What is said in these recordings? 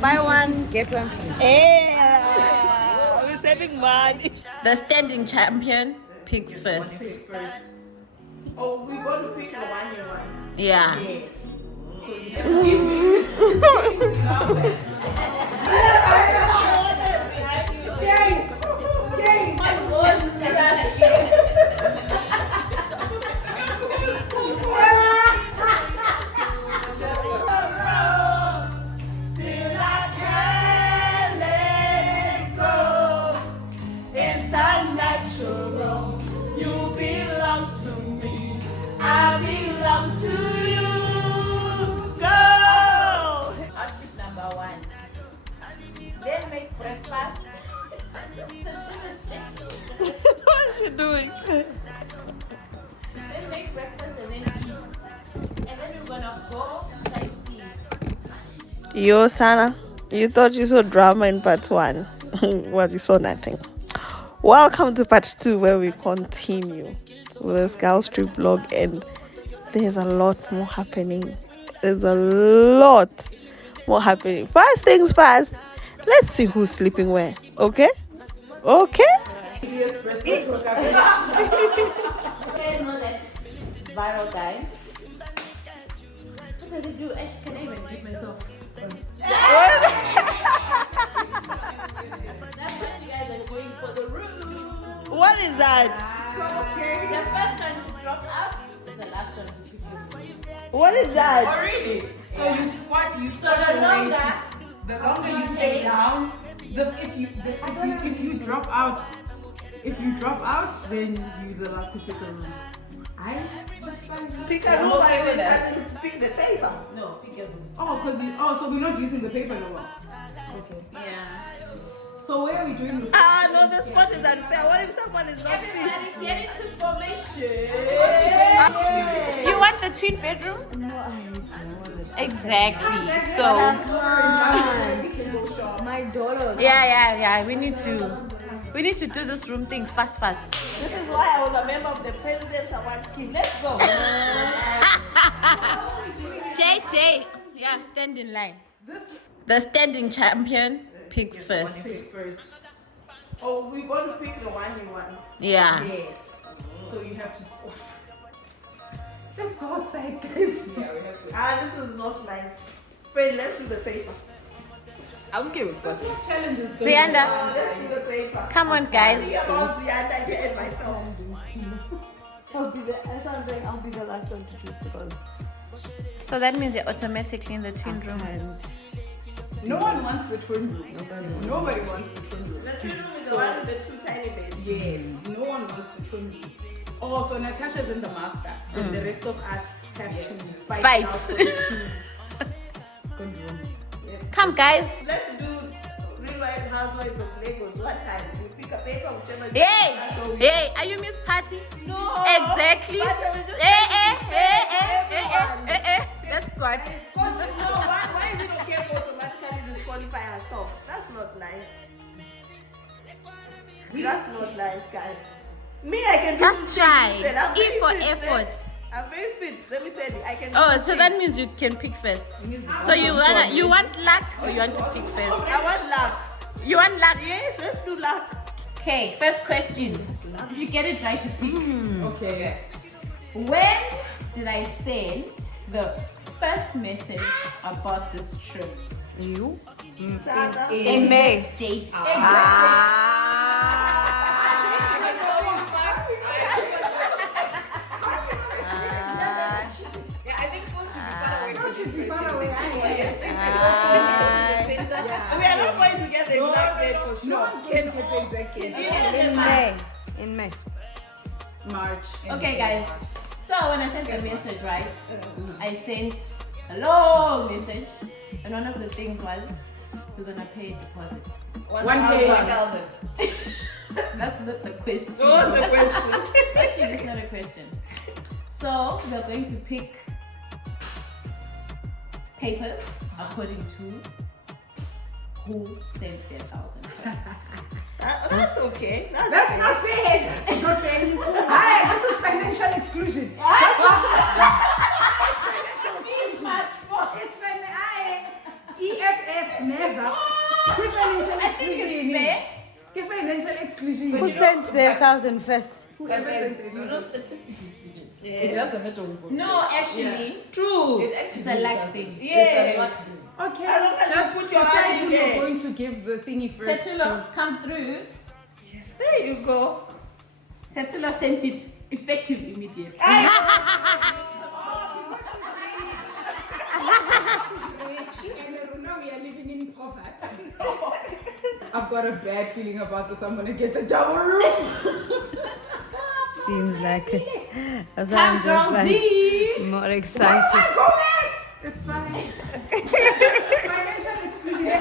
Buy one, get one free. Yeah, we're saving money. The standing champion picks first. Oh, we're going to pick the one you want. Yeah. Yes. So you have to give me. What is she doing? Then make breakfast and then eat. And then we're gonna go sightseeing. Yo, Sana, you thought you saw drama in part 1. Well, you saw nothing. Welcome to part 2, where we continue with this girls trip vlog, and there's a lot more happening. There's a lot more happening. First things first, let's see who's sleeping where. Okay? Okay? You guys know that viral guy? What does he do? Actually, can I even keep myself? That's when you guys are going for the room. What is that? The first one to drop out is the last one to pick you. What is that? Oh, really? So you squat So the the longer you stay down, if you drop out, then you the last to pick a room. That's fine. Pick a I'm room okay with and that. then pick the paper. No, pick your room. So we're not using the paper no more. Okay. Yeah. So where are we doing this? Ah, no, the spot is unfair. What if someone is not Everybody fit? get into formation. You want the twin bedroom? Exactly. So My daughter. yeah. We need to do this room thing fast. This is why I was a member of the President's Award scheme. Let's go. JJ, yeah, stand in line. The standing champion picks first. Oh, we're going to pick the one you want. Yeah. Yes. So you have to squat. Let's go outside, guys. Yeah, we have to. Ah, this is not nice. Friend, let's do the paper. I'm okay with squats. What challenges? Zianda, Let's do the paper. come on, guys. About the other here and myself. I'll be the last one to choose because So that means you're automatically in the twin room. No one wants the twin room. Nobody wants the twin room. The twin room is the one with the 2 tiny beds. Yes, no one wants the twin room. Oh, so Natasha's in the master, and the rest of us have to fight. Fight. out for the twin room. Yes. Come, guys. Let's do Real Housewives of Lagos one time. We pick a paper, whichever. Hey, are you Miss Party? No. Exactly. But I will just That's good. Because why is it okay for automatically disqualify herself? That's not nice. That's not nice, guys. Me, I can Just do try. things. I'm E very for fit, effort. I'm very fit. Let me tell you, I can. Oh, do so things. that means you can pick first. So you want luck or you want to pick first? I want luck. You want luck? Yes, let's do luck. Okay, first question. Did you get it right to pick? Okay. When did I send the first message about this trip? You? Sana. In May. Date. We are not going to get the exact date for sure. No one's going to get the exact date. in May. March. Okay, guys. So when I sent the message, right, I sent a long message, and one of the things was we're gonna pay deposits. 1,000. That's not the question. What was the question? Actually, it's not a question. So we're going to pick papers according to who sent their 1,000 first. That's okay. That's not fair. It's not fair. Alright, this is financial exclusion. It's It's EFF. Never. Give financial I think it's exclusion. fair. Give financial exclusion. Who sent the 1,000 first? Whoever sent it. No, statistically speaking, it doesn't matter who. No, actually, True. it's a luck thing. Yes. Okay. Just Put your side who you're going to give the thingy first. Setulo, come through. There you go. Setulo sent it effective immediately. Now we are living in poverty. I've got a bad feeling about this. I'm gonna get the double room. Seems like it. That's why Come, I'm just girl, like Z. more excited. It's fine. Financial exclusion.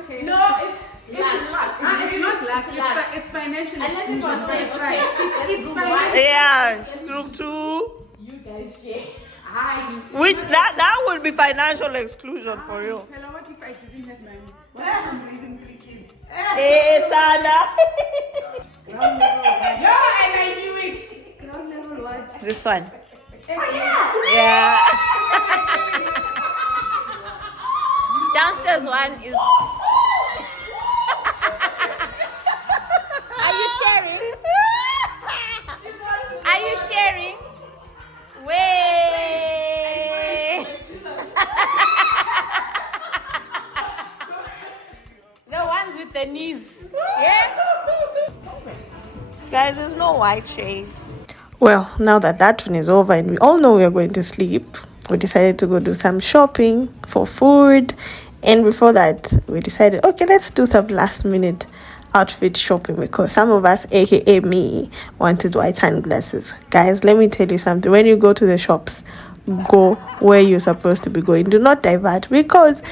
Okay. No, it's luck. It's not luck. It's financial Unless it exclusion. was saying, It's okay, fine. It's let's fine. Yeah, true. You guys share. Which that would be financial exclusion for you. Hello, what if I didn't have money? What if I'm raising 3 kids? Hey, Sana. No, and I knew it. Ground level what? This one. Oh, Yeah. Downstairs one is. Are you sharing? Are you sharing? Way. The ones with the knees. Yeah. Guys, there's no white shades. Well, now that one is over and we all know we are going to sleep, we decided to go do some shopping for food. And before that, we decided, okay, let's do some last minute outfit shopping because some of us, aka me, wanted white sunglasses. Guys, let me tell you something. When you go to the shops, go where you're supposed to be going. Do not divert because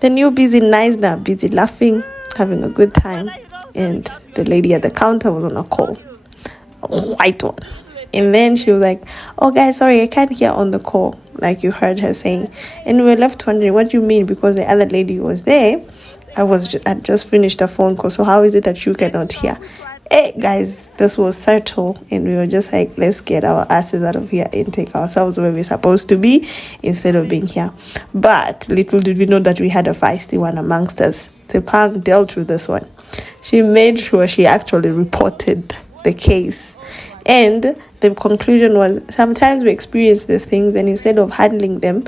the newbies in KNYSNA busy laughing, having a good time, and the lady at the counter was on a call, a white one. And then she was like, oh guys, sorry, I can't hear on the call, like you heard her saying. And we were left wondering, what do you mean? Because the other lady was there. I'd just finished a phone call, so how is it that you cannot hear? Hey guys, this was settled, and we were just like, let's get our asses out of here and take ourselves where we're supposed to be instead of being here. But little did we know that we had a feisty one amongst us. Sepang dealt with this one. She made sure she actually reported the case, and the conclusion was sometimes we experience these things, and instead of handling them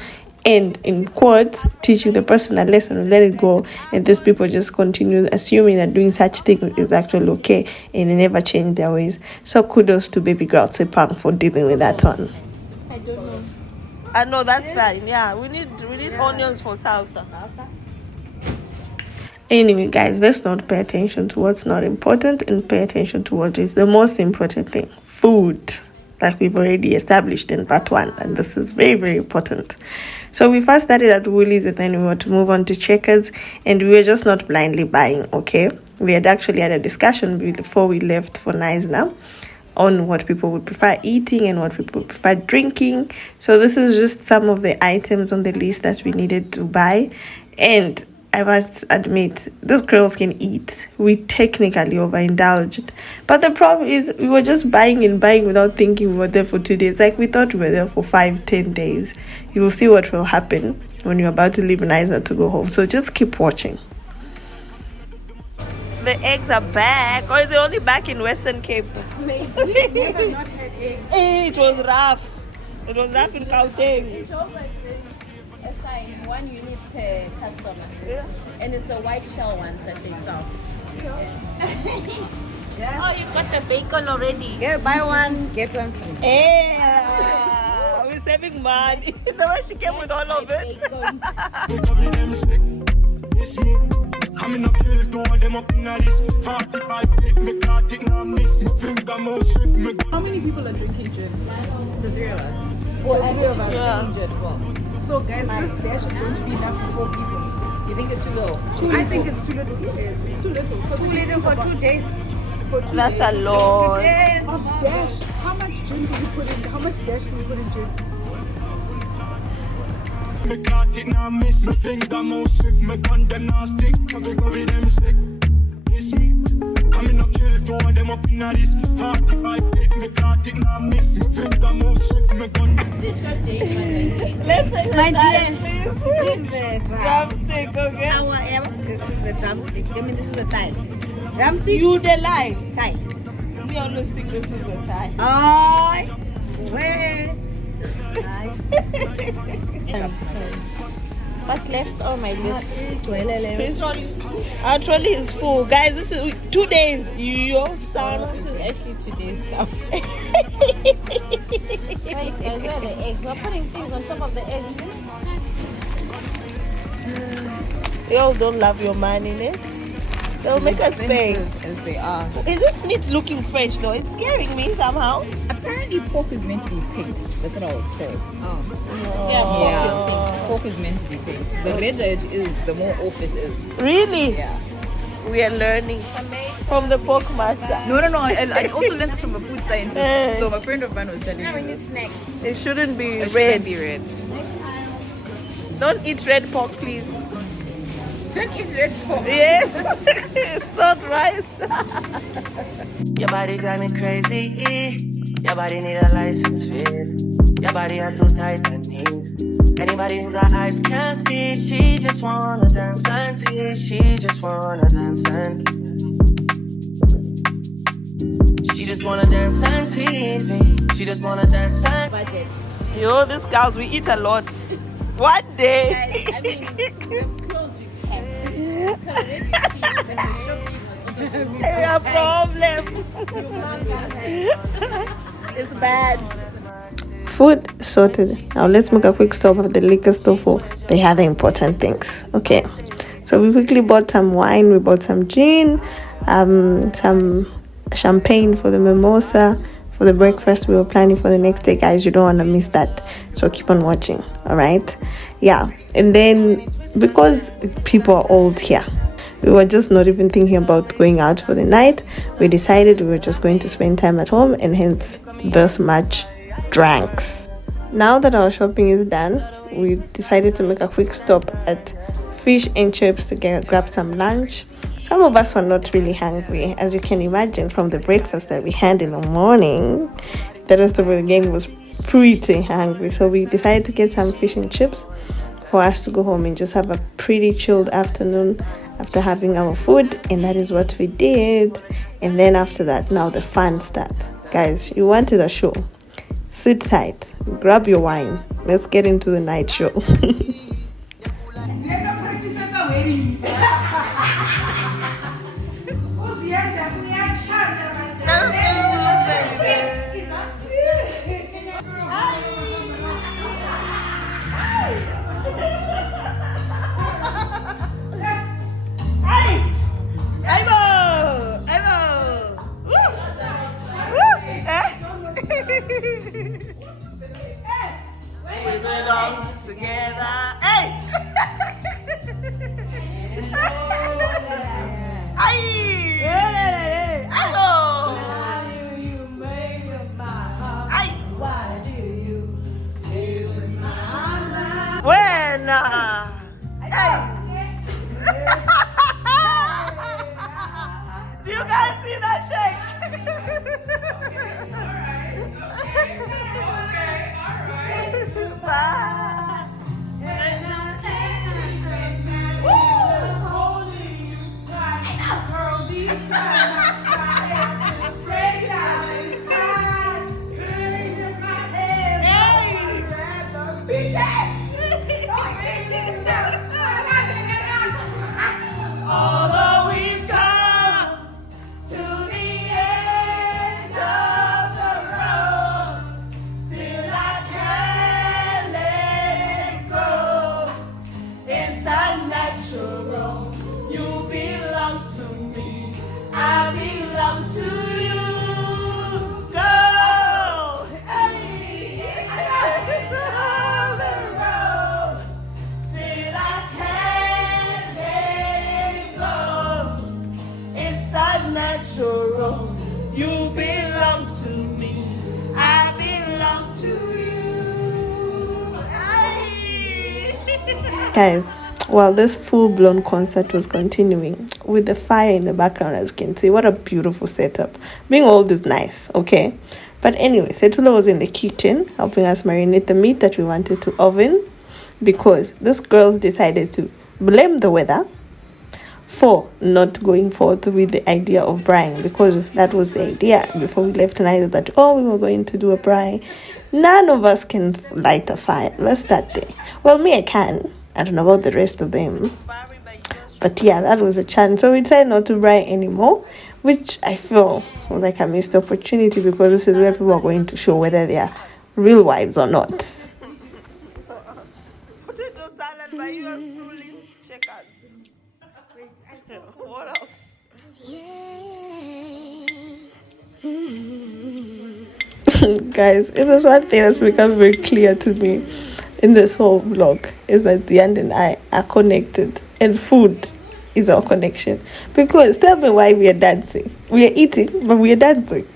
and in quotes teaching the person a lesson, or let it go, and these people just continue assuming that doing such things is actually okay and they never change their ways. So kudos to baby girl Sepang for dealing with that one. I don't know. I know that's fine. Yeah, we need onions for salsa. Anyway, guys, let's not pay attention to what's not important and pay attention to what is the most important thing: food. Like we've already established in part 1, and this is very, very important. So we first started at Woolies, and then we were to move on to Checkers, and we were just not blindly buying, okay? We had actually had a discussion before we left for KNYSNA on what people would prefer eating and what people would prefer drinking. So this is just some of the items on the list that we needed to buy. And I must admit, these girls can eat. We technically overindulged. But the problem is we were just buying and buying without thinking we were there for 2 days. Like we thought we were there for 5-10 days. You will see what will happen when you're about to leave KNYSNA to go home. So just keep watching. The eggs are back. Or is it only back in Western Cape? Maybe. Never not had eggs. Hey, it was rough. It was rough in Gauteng. It's always a sign, 1 unit per customer. Yeah. And it's the white shell ones that they sell. Oh, you got the bacon already. Yeah, buy one, get one free. Yeah, we're saving money. The way she came with all of it. It's me. Coming up hill, two of them up in this 45 feet, me can't take no miss. Finger more swift, me go. How many people are drinking gin? So 3 of us. Well, 3 of us. Yeah. Gin as well. So guys, this dash is going to be enough for 4 people. You think it's too low? I think it's too little. Yes, it's too little. Too little for 2 days. For 2 That's days. a lot. Of dash. How much gin do you put in? How much dash do you put in gin? Me can't take no miss. Me finger more swift, me gun them now stick. Cover them sick. It's me. I'm in a kill two of them up in this 45 feet, me can't take no miss. Finger move shift, me gun. Let's take My the dear, time, this is the drumstick, okay? However, this is the drumstick. I mean, this is the thigh. Drumstick, You the lie. thigh. Me always think this is the tie. Oh, wait. Nice. What's left on my list? Please trolley. Our trolley is full. Guys, this is 2 days. Yo, son. This is actually today's stuff. Wait, guys, where are the eggs? We're putting things on top of the eggs. You all don't love your man in it. They'll make us pay. As they are. Is this meat looking fresh though? It's scaring me somehow. Apparently, pork is meant to be pink. That's what I was told. Yeah. Pork is meant to be pink. The redder it is, the more off it is. Really? Yeah. We are learning from the pork master. No. I also learned this from a food scientist. So my friend of mine was telling Now we me. need snacks. It shouldn't be It red. shouldn't be red. Don't eat red pork, please. Don't eat red pork. Yes. It's not rice. Your body drive me crazy. Your body need a license fit. Your body are too tight and neat. Anybody who got eyes can see. She just wanna dance and tease. She just wanna dance and tease me. She just wanna dance and tease me. She just wanna dance and. Yo, these girls, we eat a lot. One day. I mean, the clothes we have. You can already see when the shop is A problem. It's bad. Food sorted. Now let's make a quick stop at the liquor store for the other important things. Okay. So we quickly bought some wine. We bought some gin, some champagne for the mimosa, for the breakfast we were planning for the next day. Guys, you don't want to miss that. So keep on watching. All right. Yeah. And then because people are old here, we were just not even thinking about going out for the night. We decided we were just going to spend time at home, and hence this much drinks. Now that our shopping is done, we decided to make a quick stop at Fish and Chips to grab some lunch. Some of us were not really hungry, as you can imagine from the breakfast that we had in the morning. The rest of the gang was pretty hungry, so we decided to get some fish and chips for us to go home and just have a pretty chilled afternoon after having our food. And that is what we did. And then after that, now the fun starts. Guys, you wanted a show. Sit tight, grab your wine. Let's get into the night show. Do you guys see that shake? Although we've come to the end of the road, still I can't let go. It's unnatural. You belong to me. I belong to you. Go. Hey. It's on the road. Still I can't let go. It's unnatural. You belong to me. I belong to you. Guys, while this full-blown concert was continuing with the fire in the background. As you can see, what a beautiful setup. Being old is nice, okay? But anyway, Setula was in the kitchen helping us marinate the meat that we wanted to oven, because these girls decided to blame the weather for not going forth with the idea of braai, because that was the idea before we left tonight, that we were going to do a braai. None of us can light a fire. Let's that day. Well, me, I can. I don't know about the rest of them. But yeah, that was a chance. So we decided not to braai anymore, which I feel was like a missed opportunity, because this is where people are going to show whether they are real wives or not. Potato salad by yours truly. Checkers. What else? Guys, it is one thing that's become very clear to me in this whole vlog, is that Diane and I are connected, and food is our connection. Because tell me why we are dancing. We are eating, but we are dancing.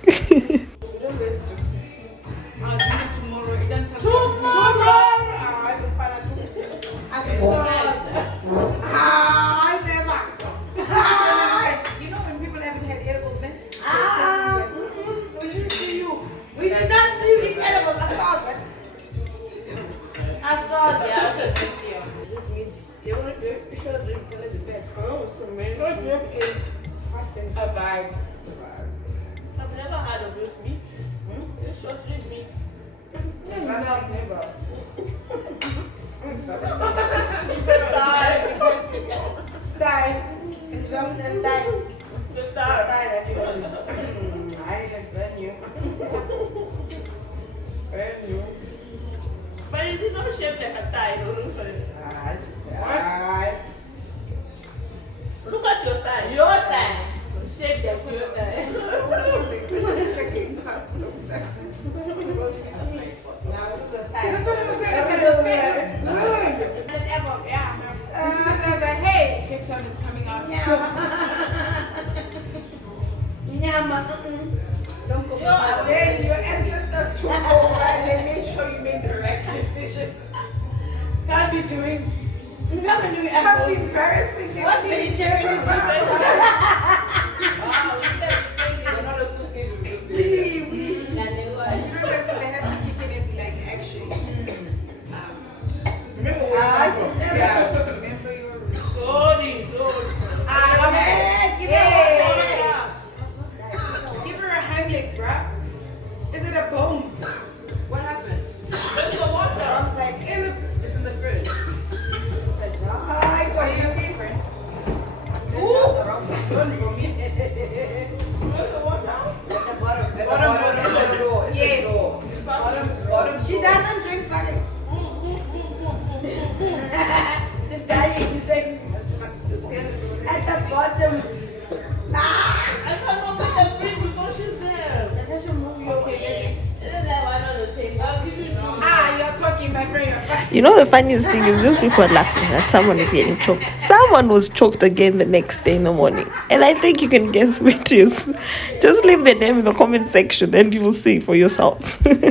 I've never had of this meat. This short rib meat. But is it not shaped like a thigh? Look at your thigh. Your thigh. Shape like your thigh. Hey, Krypton is coming out. Then your ancestors took over and they made sure you made the right decision. Can't be doing. Can't be embarrassing. What vegetarian is this? Give her a Heimlich, bruh. Is it a bone? What happened? Where's the water? Like, it's in the fridge. Hi, what are you looking for? Where's the water? At the bottom. Yes. Bottom. She doesn't drink honey. She's dying. He's like, at the bottom. I can't open the fridge because she's there. Natasha, move your way. Isn't that one on the table? I'll give you two. You're talking, my friend. You're fine. You know, the funniest thing is those people are laughing that someone is getting choked. Someone was choked again the next day in the morning. And I think you can guess who it is. Just leave the name in the comment section and you will see for yourself. Jade,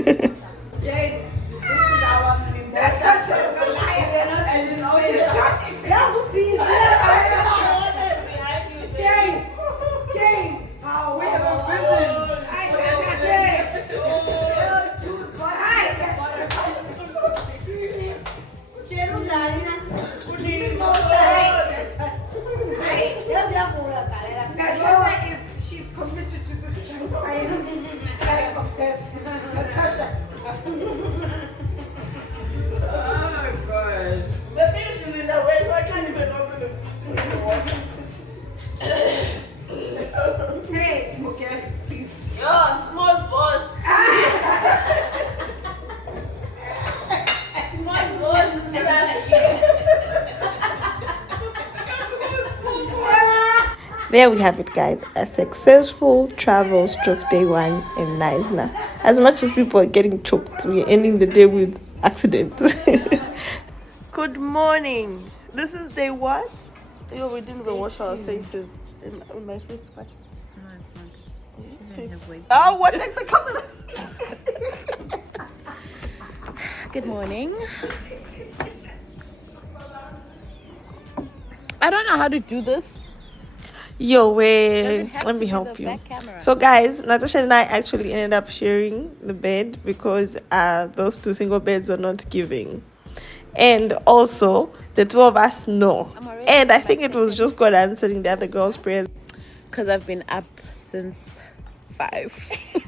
this is our Natasha is a liar. And she's always talking. Jade, we have a vision. Natasha she's committed to this giant science life of this. Natasha. Oh God. The finish is in the way, so I can't even open the Hey, okay, please. Small boss. Small boss is not here. There we have it, guys. A successful travel stroke day one in KNYSNA. As much as people are getting choked, we are ending the day with accidents. Good morning. This is day what? Yo, we didn't even wash our faces. In my face, fine. Oh, what? Take the camera. Good morning. I don't know how to do this. Yo, Does wait, it have let to me be help the you. back camera? So, guys, Natasha and I actually ended up sharing the bed because those two single beds were not giving. And also, the two of us know. And I think it was just God answering the other girl's prayers. Because I've been up since 5.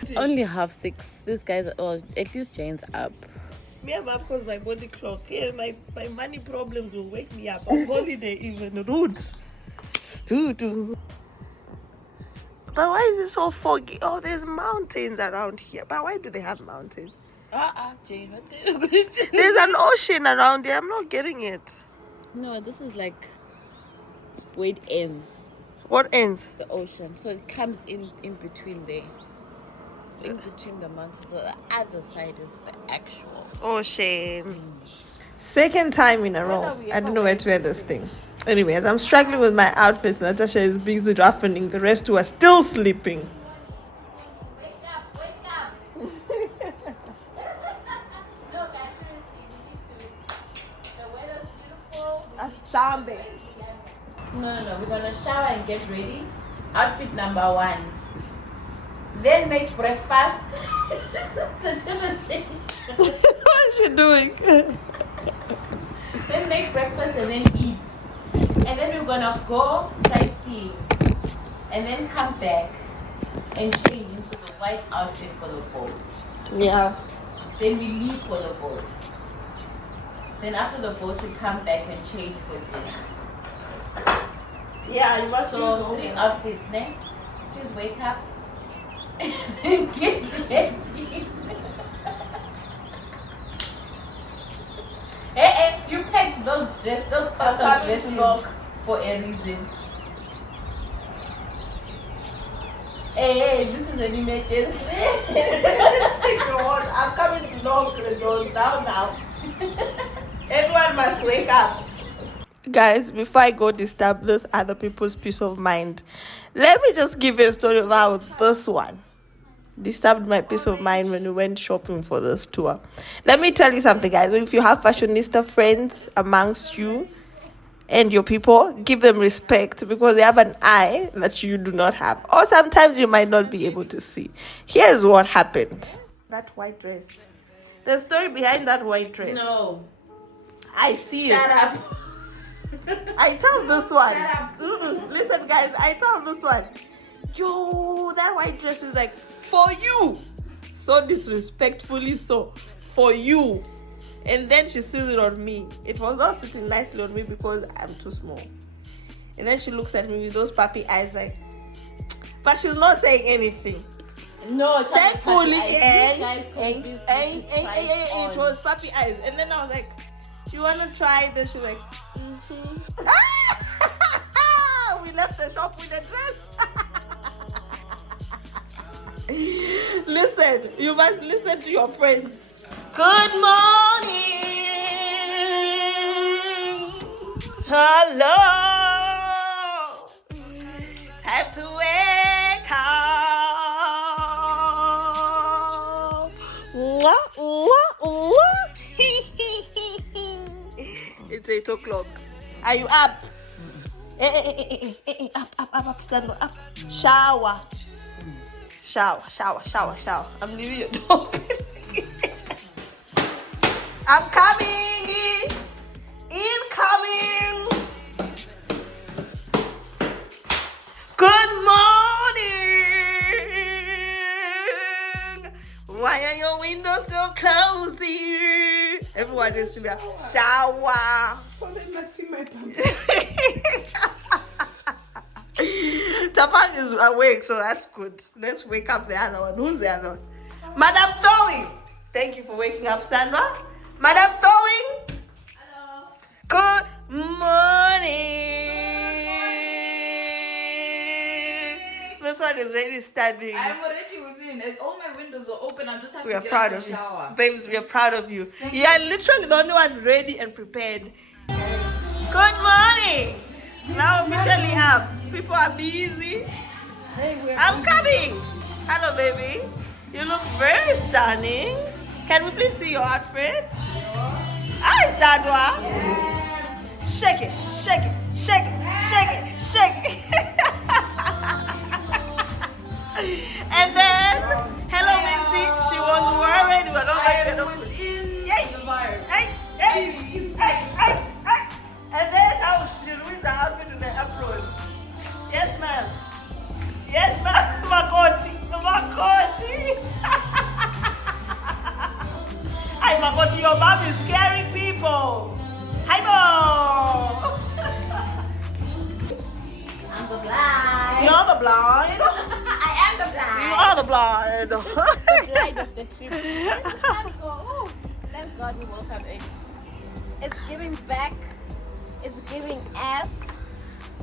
It's only 6:30. This guy's, well, at least Jane's up. Me, I'm up because my body clock. Yeah, my money problems will wake me up. On holiday, even roots. But why is it so foggy? Oh, there's mountains around here. But why do they have mountains? Jane, what There's an ocean around here. I'm not getting it. No, this is like where it ends. What ends? The ocean. So it comes in between there. In between the mountains. The other side is the actual Ocean. Second time in a row. I don't know where to wear this thing. Anyways, I'm struggling with my outfits. Natasha is busy roughening. The rest two are still sleeping. Wake up! No, guys, seriously, you need to. The weather's beautiful. Asambe. No. We're gonna shower and get ready. Outfit number 1. Then make breakfast. What is she doing? Then make breakfast and then eat. And then we're gonna go sightseeing. And then come back and change into the white outfit for the boat. Yeah. Then we leave for the boat. Then after the boat we come back and change for dinner. Yeah, you must So 3 outfits, ne? Please wake up and get ready. Hey, you packed those custom dresses for a reason. Hey, this is an emergency. I'm coming to knock the doors down now. Everyone must wake up. Guys, before I go disturb this other people's peace of mind, let me just give you a story of how this one disturbed my peace of mind when we went shopping for this tour. Let me tell you something, guys. If you have fashionista friends amongst you and your people, give them respect because they have an eye that you do not have, or sometimes you might not be able to see. Here's what happened. That white dress. The story behind that white dress. No. I see Shut it. up. I tell this one. Listen, guys, I tell this one. Yo, that white dress is like for you. So disrespectfully so. For you. And then she sees it on me. It was not sitting nicely on me because I'm too small. And then she looks at me with those puppy eyes like, but she's not saying anything. No, Thankfully, it it was puppy eyes. And then I was like, do you want to try this? She's like, we left the shop with the dress. Listen, you must listen to your friends. Good morning. Hello. Time to wake up. What? It's 8 o'clock. Are you up? Up, stand up. Shower. I'm leaving your door open. I'm coming. Incoming. Good morning. Why are your windows still closed? Everyone needs to be a shower. So they must see my pants. Tapang is awake, so that's good. Let's wake up the other one. Who's the other one? Madam Throwing. Thank you for waking up, Sandra. Madam Throwing. Hello. Good morning. This one is really standing. I'm already within. As all my windows are open, I just have We to are get proud out of the you. shower. Babes, we are proud of you. You are literally the only one ready and prepared. Good morning. Now officially up. People are busy. I'm coming. Hello, baby. You look very stunning. Can we please see your outfit? Hi, Sadwa. Shake it, shake it, shake it, shake it, shake it. And then, hello Missy, she was worried we were not going to get up. And then now she ruins the outfit with the apron. Yes, ma'am. Yes, ma'am. Makoti. Makoti. Hi, Makoti, your mom is scaring people. Hi, Mo. I'm the blind. You're the blind. I am the blind. You are the blind. The blind of the trip. Oh, thank God we woke up early. It's giving back. It's giving ass.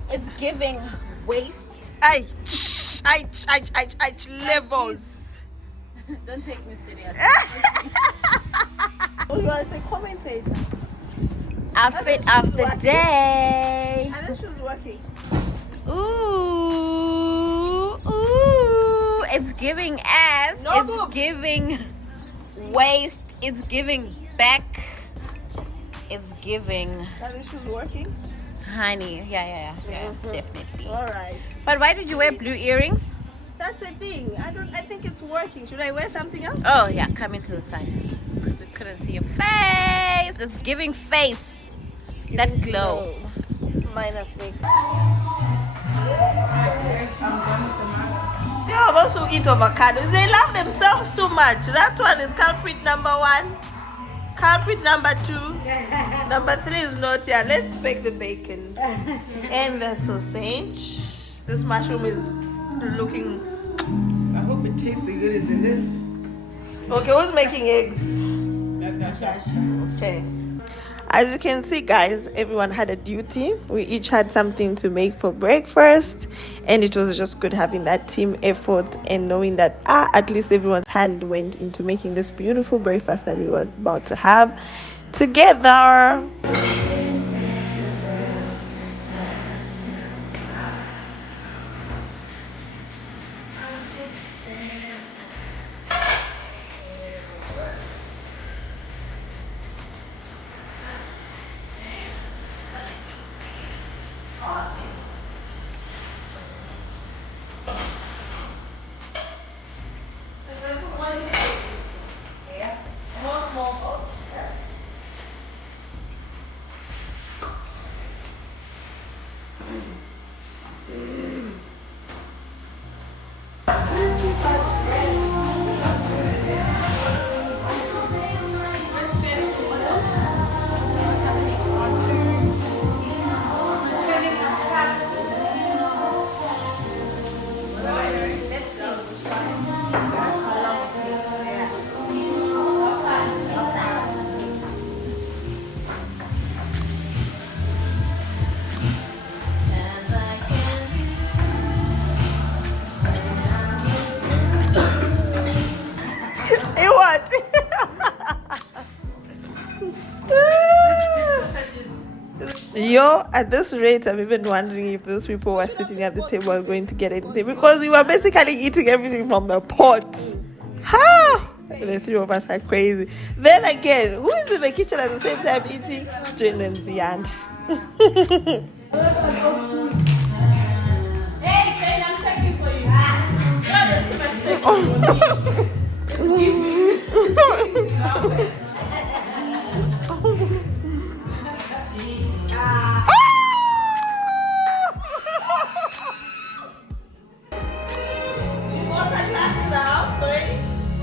It's giving waist. Levels. Don't take me serious. Oh, you are the commentator. Outfit of the day. And this is working. Ooh, ooh. It's giving ass. No it's boobs. giving waist. It's giving back. It's giving. And this is working. Honey. Yeah, definitely. All right. But why did you wear blue earrings? That's the thing. I think it's working. Should I wear something else? Oh yeah, come into the side because we couldn't see your face. It's giving face. That glow. Minus makeup. Yo, those who eat avocados, they love themselves too much. That one is culprit number 1. Culprit number 2. Number 3 is not here. Let's bake the bacon. And the sausage. This mushroom is looking. I hope it tastes good, isn't it? Okay, who's making eggs? That's Okay. As you can see, guys, everyone had a duty. We each had something to make for breakfast, and it was just good having that team effort and knowing that at least everyone's hand went into making this beautiful breakfast that we were about to have together. Yo, at this rate, I'm even wondering if those people who are sitting at the table are going to get anything, because we were basically eating everything from the pot. Ha! The three of us are crazy. Then again, who is in the kitchen at the same time eating? Jane and Zian. Hey, Jane, I'm checking for you.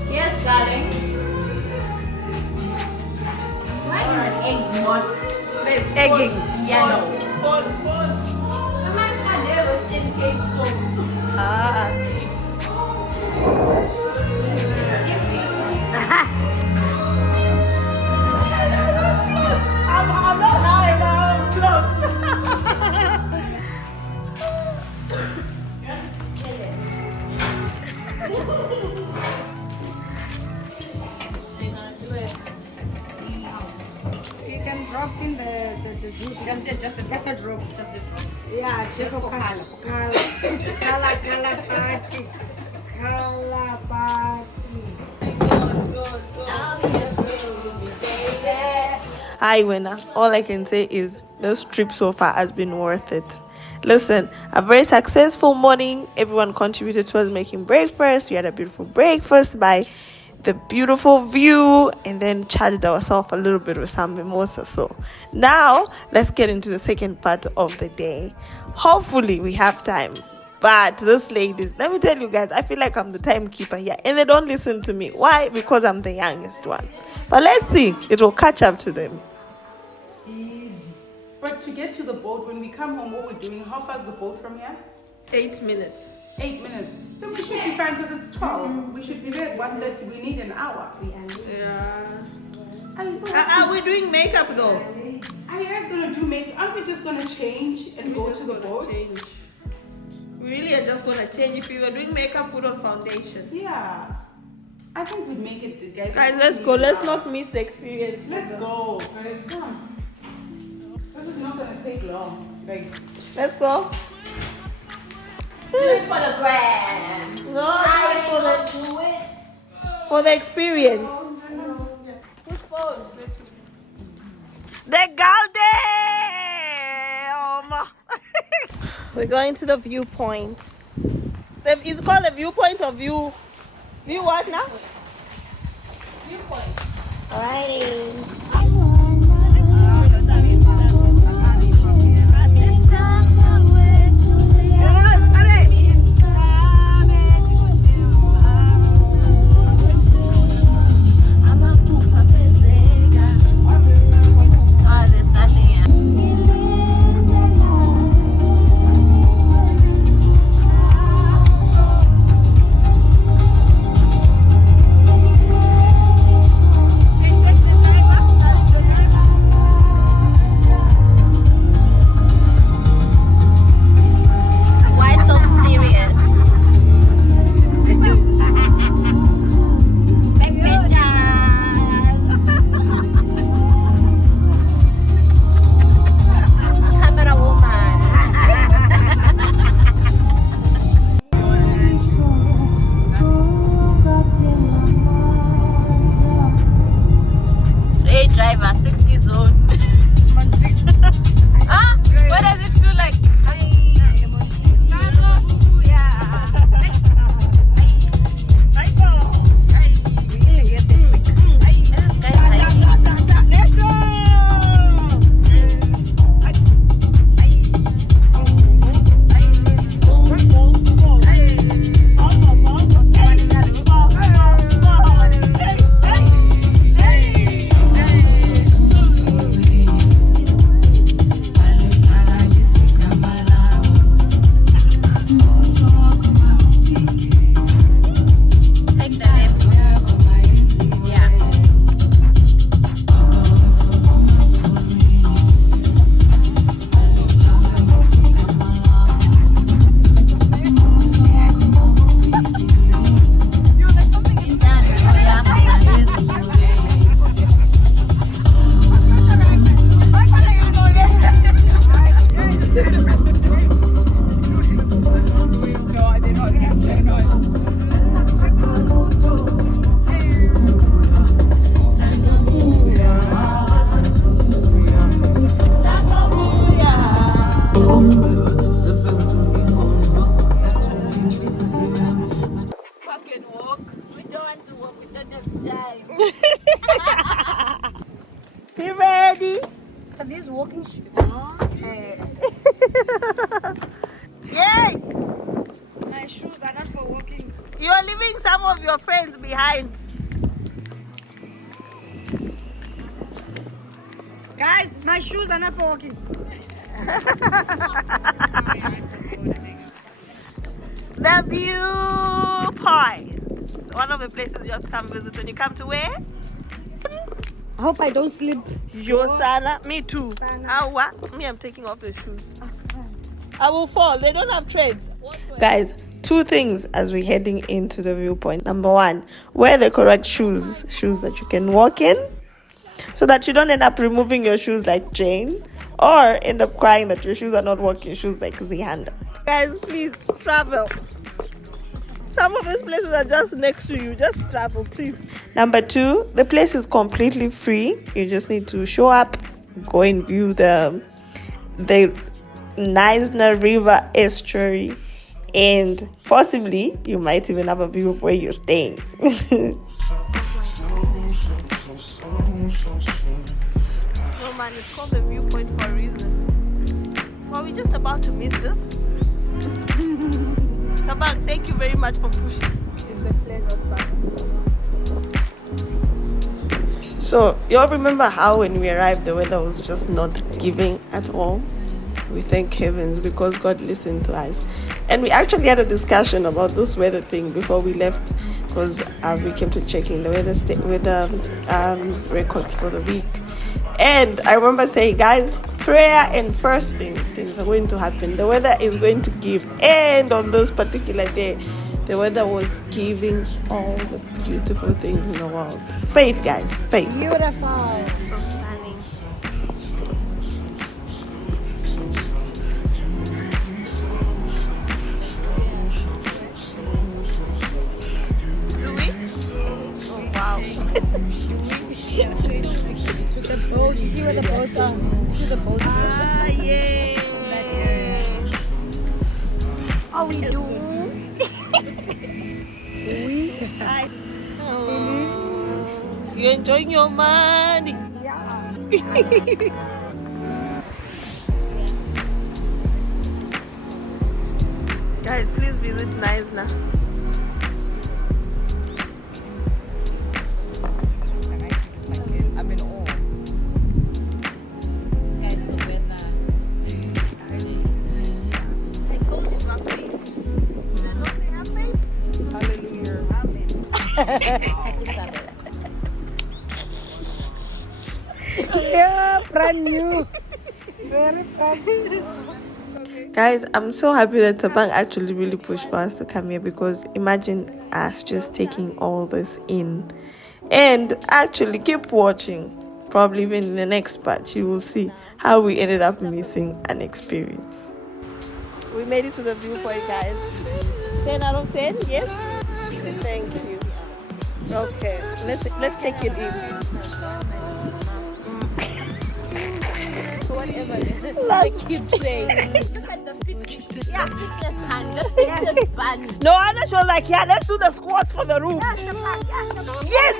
Yes, darling. Why are eggs not Egging. yellow? The man can't ever steam cake stone. I'm not high now, I'm close. You can drop in the juice. Just a drop. Just a drop. Yeah, just for color. Color party. Color party. Hi, winner. All I can say is this trip so far has been worth it. Listen, a very successful morning. Everyone contributed towards making breakfast. We had a beautiful breakfast by the beautiful view, and then charged ourselves a little bit with some mimosa. So now let's get into the second part of the day. Hopefully we have time. But this ladies, let me tell you guys, I feel like I'm the timekeeper here, and they don't listen to me. Why? Because I'm the youngest one. But let's see, it will catch up to them. But to get to the boat, when we come home, what we're doing, how far is the boat from here? 8 minutes. 8 minutes. Then we should be fine because it's 12. We should be there at 1:30. We need an hour. Yeah. Are we doing makeup though? Are you guys gonna do makeup? Aren't we just gonna change and go to the boat? Change. We really are just gonna change. If we were doing makeup, put on foundation. Yeah. I think we'd make it, guys. Guys, let's go. Let's not miss the experience. Let's go, guys. Come. This is not gonna take long. Like, let's go. Do it for the brand. No, I for will the do it. for the experience. Whose phone? The Galde. We're going to the viewpoint. It's called a viewpoint or view. View what now? Viewpoint. Alrighty. She ready? Are these walking shoes? Yay! My shoes are not for walking. You're leaving some of your friends behind. Guys, my shoes are not for walking. The viewpoint. One of the places you have to come visit when you come to where? I hope I don't slip. Yosana. Me too. Awa. Me, I'm taking off the shoes. I will fall. They don't have treads. Guys, two things as we're heading into the viewpoint. Number one, wear the correct shoes. Shoes that you can walk in, so that you don't end up removing your shoes like Jane, or end up crying that your shoes are not walking shoes like Zihanda. Guys, please travel. Some of these places are just next to you. Just travel, please. Number 2, the place is completely free. You just need to show up, go and view the KNYSNA River estuary, and possibly you might even have a view of where you're staying. No man, it's called the viewpoint for a reason. Well, we're just about to miss this. Sabang, thank you very much for pushing. It's a pleasure, sir. So, you all remember how when we arrived, the weather was just not giving at all? We thank heavens because God listened to us. And we actually had a discussion about this weather thing before we left, because we came to checking the weather records for the week. And I remember saying, guys, prayer and fasting, things are going to happen. The weather is going to give. And on this particular day, the weather was giving all the beautiful things in the world. Faith, guys, faith. Beautiful. So stunning. Do we? Oh, wow. The boat. You see where the boats are? You see the boats? Ah, yeah. Oh, we do. Hi. Hello. You enjoying your money? Yeah. Guys, please visit KNYSNA. I'm in awe. Guys, the weather. I told you nothing. There's nothing happening. Hallelujah. Yeah, brand new. Very brand new. Guys, I'm so happy that Sabang actually really pushed for us to come here, because imagine us just taking all this in. And actually keep watching. Probably even in the next part, you will see how we ended up missing an experience. We made it to the viewpoint, guys. 10 out of 10, yes? Thank you. Okay, let's take it in. Whatever the kids say. Look at the fitness. Yeah, fitness hand. The fitness bunny. No, Anna, she was like, yeah, let's do the squats for the room. Yes!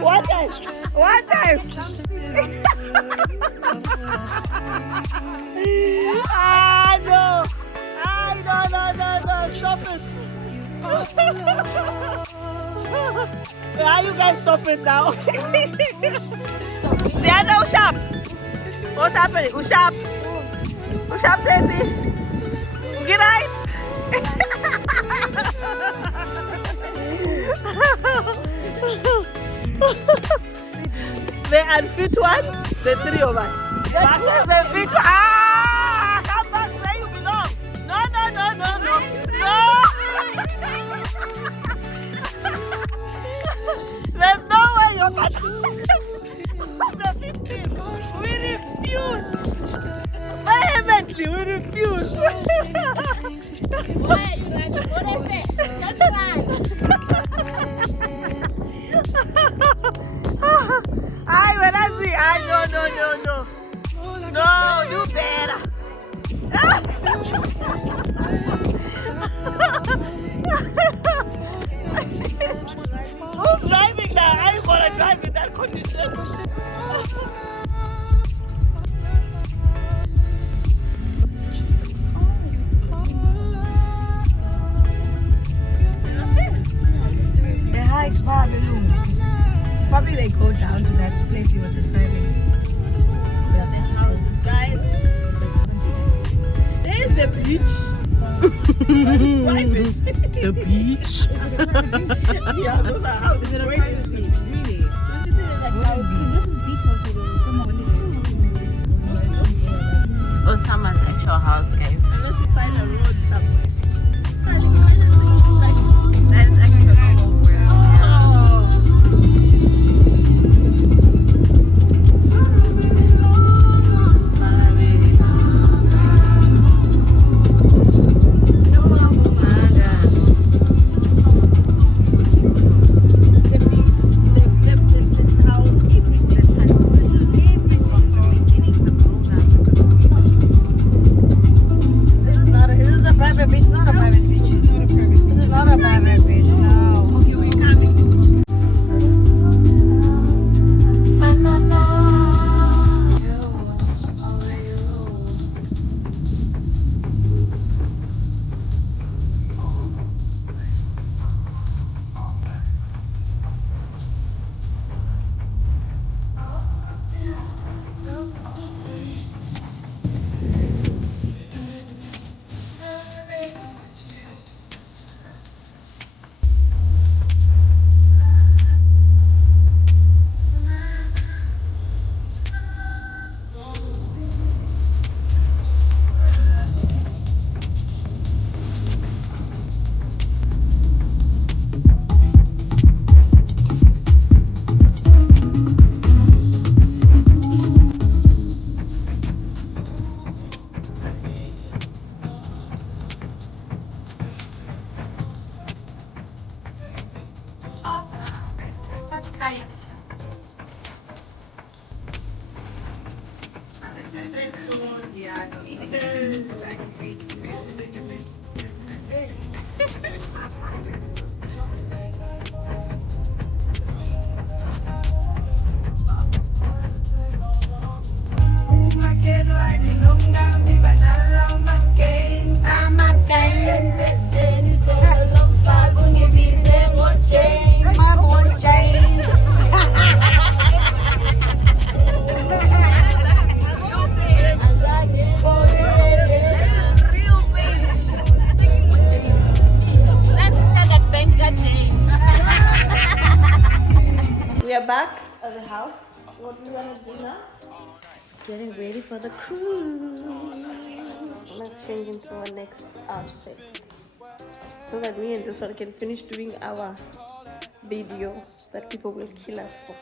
One time. One time. Ah, no. No. Stop it. How you guys stop it now? Sienna, Ushap. What's happening? Ushap, Sesi. Get right. The unfit ones, the 3 of us. Versus the fit one. Ah! Come back where you belong. No. There's no way you're back. The 15. We refuse. Vehemently, we refuse. Why are you running? What is it? Just run. When I see, no. No, do better. Who's driving now? I ain't gonna drive in that condition. The hikes Babylon. Probably they go down to that place you were describing. The houses, guys. There's the beach. It's private. The beach. Yeah, those are houses. Is it a Right private into the beach? Really? Don't you think it's like houses? So this is beach house for the summer holidays. Oh, someone's actual house, guys. Unless we find a road somewhere. That is actually a cool word. Oh. back at the house. What do we want to do now? Getting ready for the cruise. Let's change into our next outfit so that me and this one can finish doing our video that people will kill us for.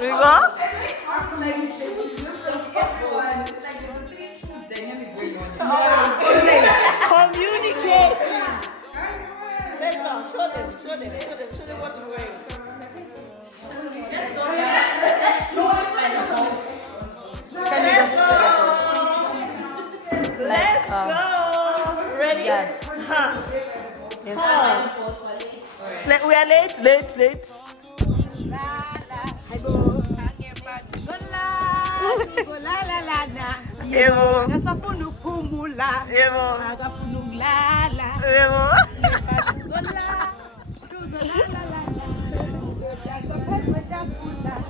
We go? Communicate. Let's go. Show them what you're wearing. Let's go. Ready? Yes. We are late.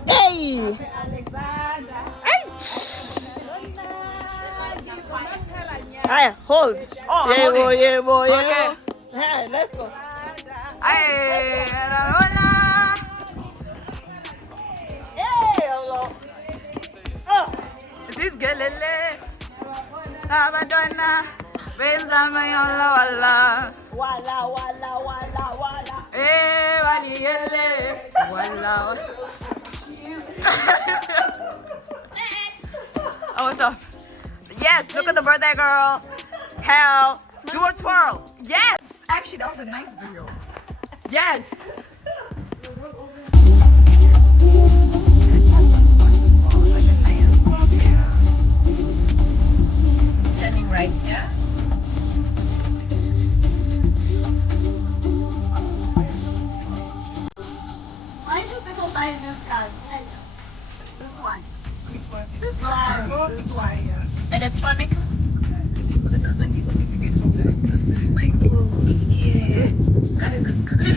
Hey! Hey, hold. Oh, Yeah. Hey, let's go. Hey, hello. Oh. This gelele. Abadona. Benzama yola wala. Wala. Eh, wali yele. Wala. Oh, what's up? Yes, look at the birthday girl. Hell, do a twirl. Yes. Actually, that was a nice video. Yes. Turning right, yeah? Why do people buy this card? This one. Electronic. This is what it does when you get from this like, yeah, it's kind of good.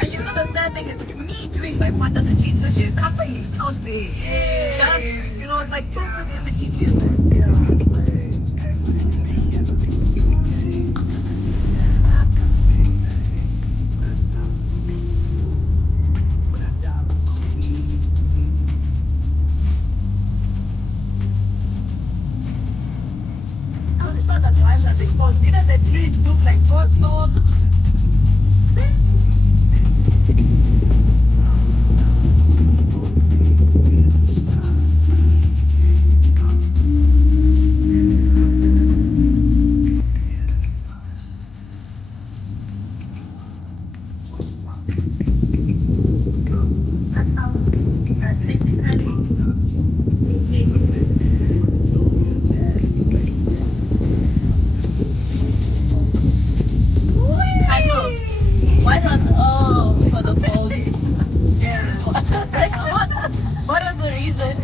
And you know the sad thing is me doing my part doesn't change the shit. Company out there. Just, you know, it's like talk to them and he do it. Didn't the trees look like phosphor? I know. Why not? Oh, for the pose. Yeah. Like, what is the reason?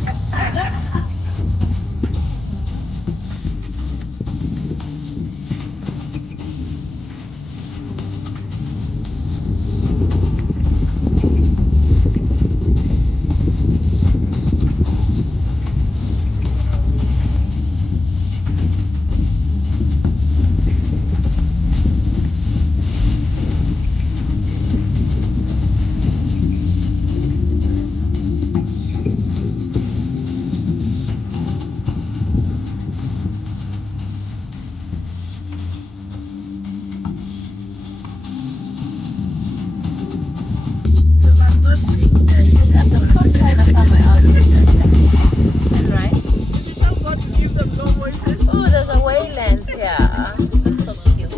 That's the first time I found my outfit. Right? Oh, there's a waylands, yeah. That's so cute.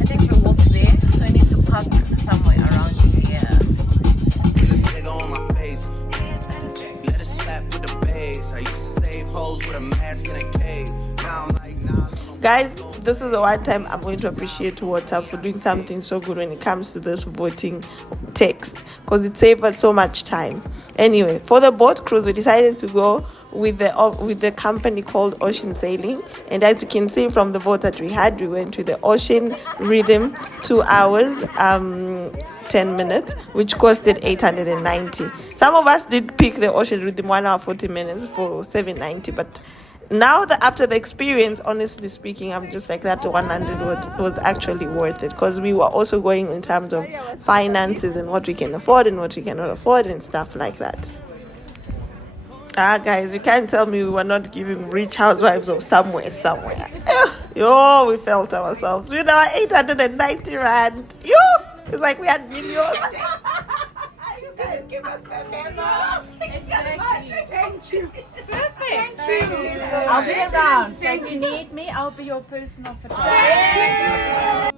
I think we walked there, so I need to park somewhere around here. This nigga on my face. Let it slap with the bass. I used to save hoes with a mask in a cave. Now I'm like, nah. Guys, this is the one time I'm going to appreciate WhatsApp for doing something so good when it comes to this voting text, because it saved us so much time. Anyway, for the boat cruise, we decided to go with the company called Ocean Sailing. And as you can see from the boat that we had, we went to the Ocean Rhythm, 2 hours 10 minutes, which costed 890. Some of us did pick the Ocean Rhythm 1 hour 40 minutes for 790, but now that after the experience, honestly speaking, I'm just like that 100 was actually worth it, because we were also going in terms of finances and what we can afford and what we cannot afford and stuff like that. Guys, you can't tell me we were not giving Rich Housewives of somewhere. Yo, we felt ourselves with our 890 rand. Yo, it's like we had millions. You guys give us the memo. Exactly. Thank you. Perfect. Thank you. I'll be around. So if you need me, I'll be your personal photographer.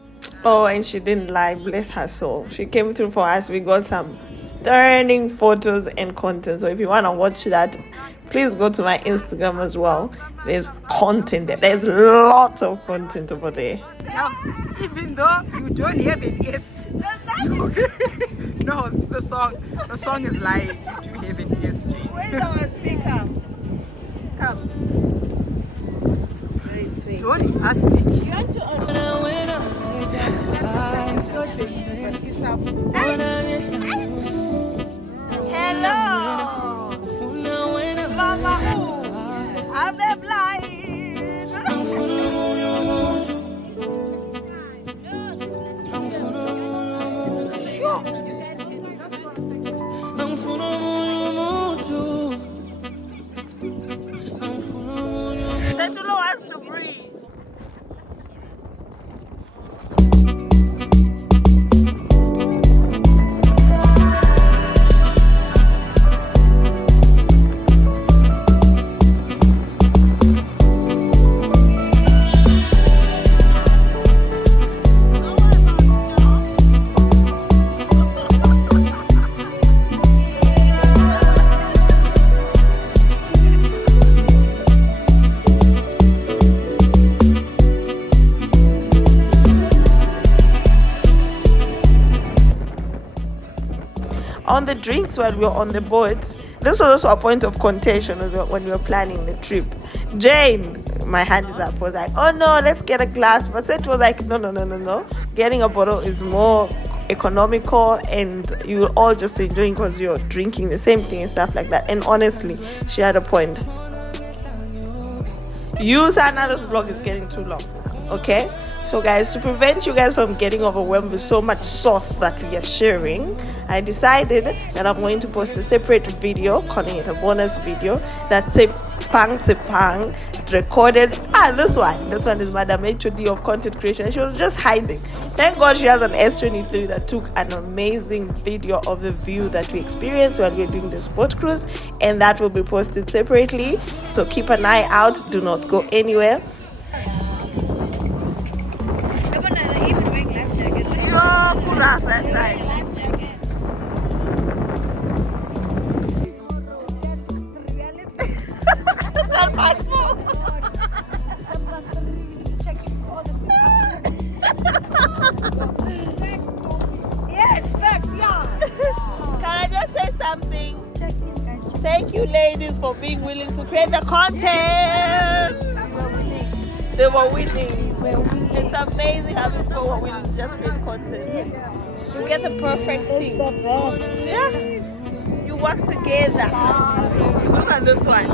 Oh, and she didn't lie, bless her soul. She came through for us. We got some stunning photos and content. So if you want to watch that, please go to my Instagram as well. There's content there. There's lots of content over there. Even though you don't have an S. No, it's the song. The song is lying. You do have an ESG. Where's our speaker? Come. Don't ask it. Hello. Mama, I'm the blind. Setulo wants to breathe. On the drinks while we were on the boat, this was also a point of contention when we were planning the trip. Jane, my hand is up, was like, oh no, let's get a glass. But Seth was like, no. Getting a bottle is more economical and you're all just enjoying because you're drinking the same thing and stuff like that. And honestly, she had a point. Sana, this vlog is getting too long, okay? So guys, to prevent you guys from getting overwhelmed with so much sauce that we are sharing, I decided that I'm going to post a separate video, calling it a bonus video, that's a pang recorded. This one is Madam HOD of content creation. She was just hiding. Thank God she has an S23 that took an amazing video of the view that we experienced while we were doing this boat cruise, and that will be posted separately, so keep an eye out. Do not go anywhere. Yes, facts, yeah. Can I just say something? Thank you, ladies, for being willing to create the content. They were winning. It's amazing how people were willing to just create content. You get the perfect thing. Yeah. You work together. Look at this one.